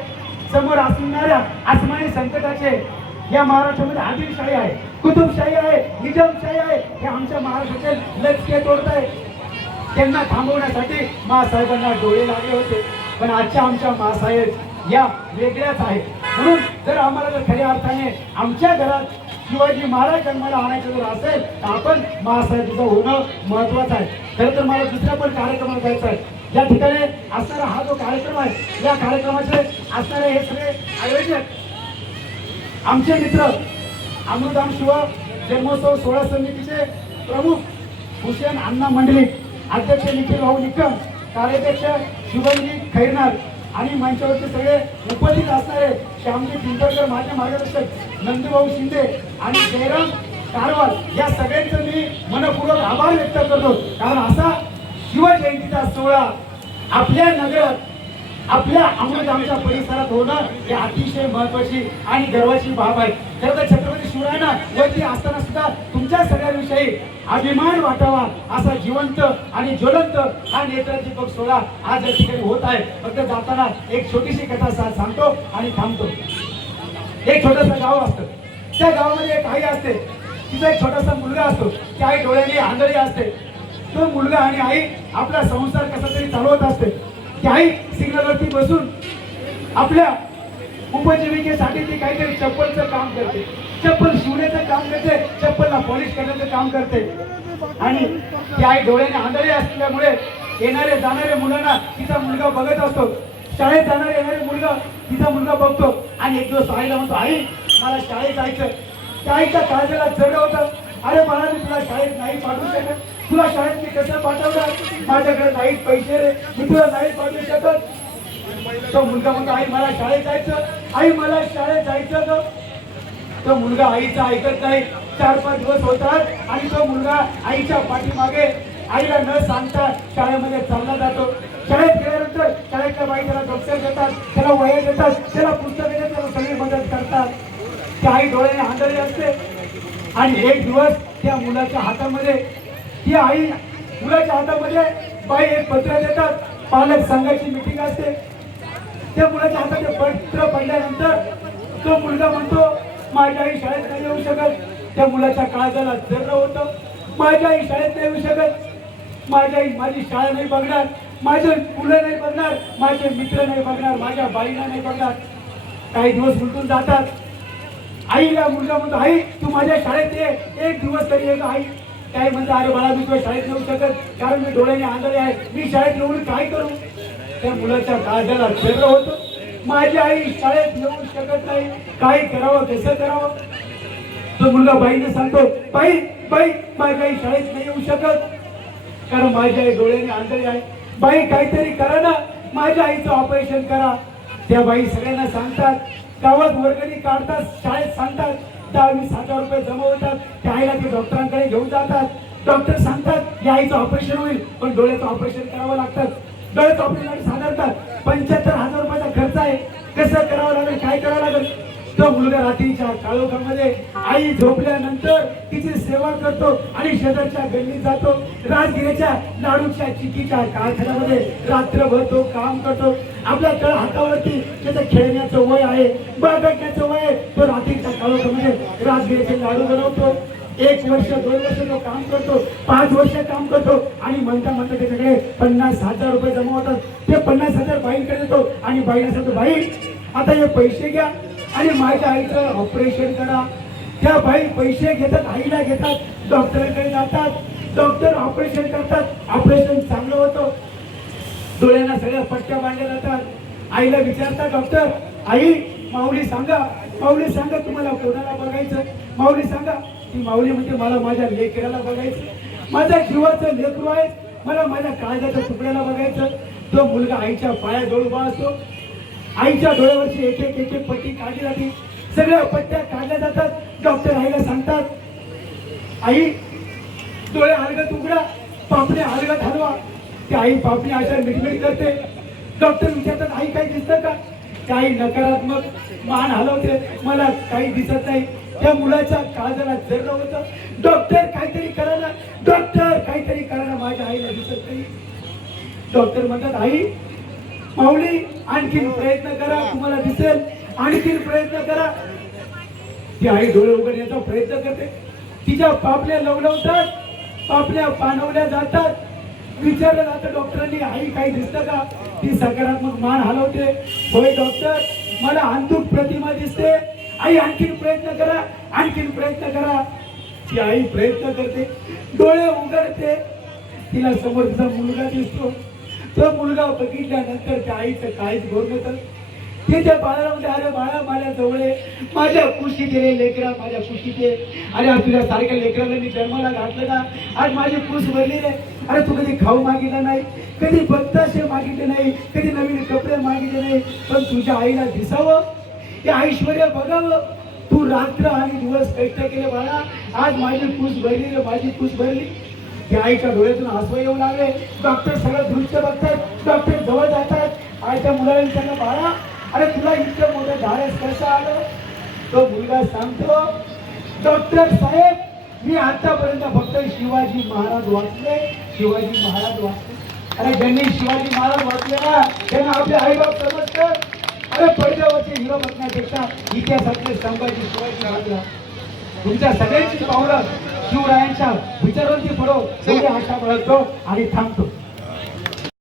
समोर असणाऱ्या आसमानी संकटाचे. या महाराष्ट्रामध्ये आदिलशाही आहे, कुतुबशाही आहे, निजामशाही आहे, हे आमच्या महाराष्ट्राचे लचके तोडताय. त्यांना थांबवण्यासाठी मासाहेबांना डोळे लागले होते. पण आजच्या आमच्या मासाहेब या वेगळ्याच आहेत. म्हणून जर आम्हाला जर खऱ्या अर्थाने आमच्या घरात शिवाजी महाराज जन्माला आणायचं जर असेल तर आपण महासाहेबांचं होणं महत्वाचं आहे. खरं तर मला दुसऱ्या पण कार्यक्रमाला जायचं आहे. या ठिकाणी असणारा हा जो कार्यक्रम आहे, या कार्यक्रमाचे असणारे हे सगळे आयोजक आमचे मित्र अमृतधाम शिवा जन्मोत्सव सोहळा समितीचे प्रमुख हुसेन अण्णा मंडलिक, अध्यक्ष निखिल भाऊ निकम, कार्याध्यक्ष शुभमजी खैरनार आणि मंचावरचे सगळे उपस्थित असणारे श्यामजी पिंपळकर, माझे मार्गदर्शक नंदूभाऊ शिंदे आणि जयराम कारवाल, या सगळ्यांचं मी मनपूर्वक आभार व्यक्त करतो. कारण असा शिवजयंतीचा सोहळा आपल्या नगरात, आपल्या अमृतधामच्या परिसरात होणं हे अतिशय महत्वाची आणि गर्वाची बाब आहे. खरं तर छत्रपती शिवरायांना वरती असताना सुद्धा तुमच्या सगळ्यांविषयी अभिमान वाटावा असा जिवंत आणि ज्वलंत हा नेत्रदीपक सोहळा आज या ठिकाणी होत आहे. फक्त जाताना एक छोटीशी कथा सांगतो आणि थांबतो. एक छोटंसं गाव असतं, त्या गावामध्ये एक आई असते, तिचा एक छोटासा मुलगा असतो, त्या आई डोळ्याने आंधळी असते. तो मुलगा आणि आई आपला संसार कसा तरी चालवत असते. ती आई सिग्नलवरती बसून आपल्या उपजीविकेसाठी ती काहीतरी चप्पलचं काम करते, चप्पल शिवण्याचं काम करते, चप्पलला पॉलिश करण्याचं काम करते. आणि ती आई डोळ्याने आंधळी असल्यामुळे येणारे जाणारे मुलांना तिचा मुलगा बघत असतो. शाळेत जाणारे येणारे मुलगा तिचा मुलगा बघतो. आणि एक दिवस आईला म्हणतो, आई मला शाळेत जायचं. त्या आईच्या काळजाला चढलं होतं, अरे मला मी तुला शाळेत नाही पाठवू शकत, तुला शाळेत मी कसं पाठवणार, माझ्याकडे नाही पैसे रे, मी तुला नाही पाठवू शकत. तो मुलगा म्हणतो, आई मला शाळेत जायचं, आई मला शाळेत जायचं ग. तो मुलगा आईचं ऐकत नाही. 4-5 दिवस होतात आणि तो मुलगा आईच्या पाठीमागे आईला न सांगता शाळेमध्ये चालला जातो. शाळेत गेल्यानंतर शाळेतल्या बाई त्याला दप्तर देतात, त्याला वह्या देतात, त्याला पुस्तकं देतात, त्याला सगळी मदत करतात. ती आई डोळ्याने आंधळी असते. आणि एक दिवस त्या मुलाच्या हातामध्ये, ती आई मुलाच्या हातामध्ये बाई एक पत्र देतात, पालक संघाची मीटिंग असते. त्या मुलाच्या हातात पत्र पडल्यानंतर तो मुलगा म्हणतो माझ्या आई शाळेत नाही येऊ शकत. त्या मुलाच्या काळजाला जर होतं माझ्या आई शाळेत नाही येऊ शकत. माझी आई माझी शाळा नाही बघणार, माझे मुलं नाही बघणार, माझे मित्र नाही बघणार, माझ्या बाईला नाही बघणार. काही दिवस उलटून जातात. आईला मुलगा म्हणतो आई तू माझ्या शाळेत ये, एक दिवस तरी ये ग आई. काय म्हणतो अरे बाळा मी तुझ्या शाळेत येऊ शकत कारण मी डोळ्याने आंधळे आहे, मी शाळेत येऊन काय करू. त्या मुलाच्या काळजाला छेद होतं माझी आई शाळेत येऊ शकत नाही, काय करावं कसं करावं. तो मुलगा बाईने सांगतो बाई बाई माझी आई शाळेत नाही येऊ शकत कारण माझी आई डोळ्याने आंधळी आहे. बाई काहीतरी करा ना, माझ्या आईचं ऑपरेशन करा. त्या बाई सगळ्यांना सांगतात, गावात वर्गणी काढतात, शाळेत सांगतात, 10,000-20,000 रुपये जमा होतात. त्या आईला ते डॉक्टरांकडे घेऊन जातात. डॉक्टर सांगतात या आईचं ऑपरेशन होईल पण डोळ्याचं ऑपरेशन करावं लागतं. डोळ्याचं ऑपरेशन साधारणतः 75,000 रुपयाचा खर्च आहे. कसं करावं लागेल, काय करावं लागेल. तो मुलगा रात्रीच्या काळोखामध्ये आई झोपल्यानंतर तिची सेवा करतो आणि शेजारच्या गल्लीत जातो. राजगिरीच्या लाडूच्या चिक्कीच्या कारखान्यामध्ये रात्रभर तो काम करतो. आपल्या तळ हातावरती त्याचं खेळण्याचं वय आहे, बागडण्याचं वय आहे. तो रात्रीच्या काळोखामध्ये राजगिरीचे लाडू बनवतो. 1 वर्ष 2 वर्ष तो काम करतो, 5 वर्ष काम करतो आणि म्हणता म्हणता त्याच्याकडे 50,000 रुपये जमा होतात. ते 50,000 बाईंकडे देतो आणि बाईला सांगतो बाई आता हे पैसे घ्या आणि माझ्या आईचं ऑपरेशन करा. त्या बाई पैसे घेतात, आईला घेतात, डॉक्टरकडे जातात, डॉक्टर ऑपरेशन करतात. ऑपरेशन चांगलं होतं, डोळ्यांना सगळ्या पट्ट्या बांधल्या जातात. आईला विचारतात डॉक्टर आई माऊली सांगा, माऊली सांगा तुम्हाला कोणाला बघायचं, माऊली सांगा. ती माऊली म्हणजे मला माझ्या लेकराला बघायचं, माझ्या जीवाचं लेकरू आहे, मला माझ्या काळजाच्या तुकड्याला बघायचं. तो मुलगा आईच्या पायाजवळ उभा असतो. आईच्या डोळ्यावरची एक एक एक एक पट्टी काढली जाते, सगळ्या पट्ट्या काढल्या जातात. डॉक्टर आईला सांगतात आई डोळे हलगत उघडा, पापण्या हलगत हलवा. ती आई पापण्या अशा मिटमिट करते. डॉक्टर विचारतात आई काही दिसतं का. काही नकारात्मक मान हलवते, मला काही दिसत नाही. त्या मुलाच्या काळजाला जर होतं डॉक्टर काहीतरी करा ना, डॉक्टर काहीतरी करा ना, माझ्या आईला दिसत नाही. डॉक्टर म्हणतात आई माऊली आणखीन प्रयत्न करा, तुम्हाला दिसेल, आणखीन प्रयत्न करा. ती आई डोळे उघडण्याचा प्रयत्न करते. तिच्या पापण्या लवलवतात, पापण्या पाणवल्या जातात. विचारलं जातं डॉक्टरांनी आई काही दिसतं का. ती सकारात्मक मान हलवते. होय डॉक्टर मला अंधुक प्रतिमा दिसते. आई आणखीन प्रयत्न करा, आणखीन प्रयत्न करा. ती आई प्रयत्न करते, डोळे उघडते. तिला समोर तिचा मुलगा दिसतो. तो मुलगा बघितल्यानंतर त्या आईचं काहीच घोर नव्हतं. ते त्या बाळाला म्हणजे अरे बाळा माझ्या जवळ आहे, माझ्या कुशीत रे लेकरा, माझ्या कुशीत आहे. अरे आज तुझ्या सारख्या लेकराला मी जन्माला घातलं ना, आज माझी कुस भरली रे. अरे तू कधी खाऊ मागितला नाही, कधी बत्ताशे मागितले नाही, कधी नवीन कपडे मागितले नाही, पण तुझ्या आईला दिसावं, ते ऐश्वर्य बघावं. तू रात्र आणि दिवस कष्ट केले बाळा, आज माझी कुस भरली रे, माझी कुस भरली. त्या आईच्या डोळ्यातून हसू येऊ लागले. डॉक्टर सगळं दृश्य बघतात, डॉक्टर जवळ जातात. आईच्या मुलाला विचारलं बाळा अरे तुला इतकं मोठं धाडस कसं आलं. तो मुलगा सांगतो डॉक्टर साहेब मी आतापर्यंत फक्त शिवाजी महाराज वाचले, शिवाजी महाराज वाचले. अरे ज्यांनी शिवाजी महाराज वाचले ना त्यांना आपले आईबाप समजतात. अरे पडद्यावरचे हिरो बघण्यापेक्षा इतिहासातले संभाजी शिवाजी वाचला. तुमच्या सगळ्यांची पावलं शिवरायांच्या विचारांची पडो एवढी आशा बाळगतो आणि थांबतो.